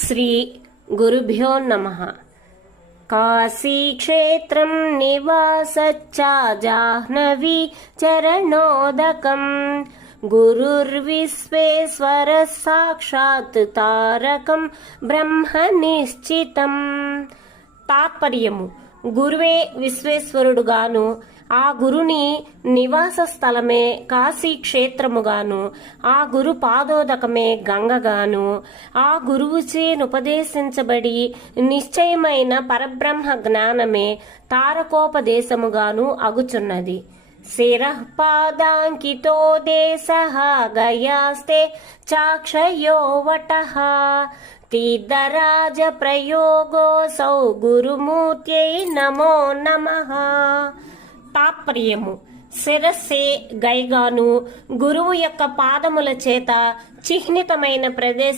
శ్రీ గురుభ్యో నమః. కాశీక్షేత్రం నివాసచ్చా జాహ్నవీ చరణోదకం గురుర్విశ్వేశ్వర సాక్షాత్ తారకం బ్రహ్మ నిశ్చితం. తాత్పర్యము: గురువే విశ్వేశ్వరుడుగాను, ఆ గురుని నివాస స్థలమే కాశీ క్షేత్రముగాను, ఆ గురు పాదోదకమే గంగగాను, ఆ గురువుచే ఉపదేశించబడి నిశ్చయమైన పరబ్రహ్మ జ్ఞానమే తారకోపదేశముగాను అగుచున్నది. శిరః పాదాంకితో దేశః గయాస్తే చాక్షయో వటః తీర్థరాజ ప్రయోగోసౌ గురుమూర్త్యై నమో నమః. తాత్పర్యము: శిరస్సే గైగాను, గురువు యొక్క పాదముల చేత చిహ్నితమైన ప్రదేశం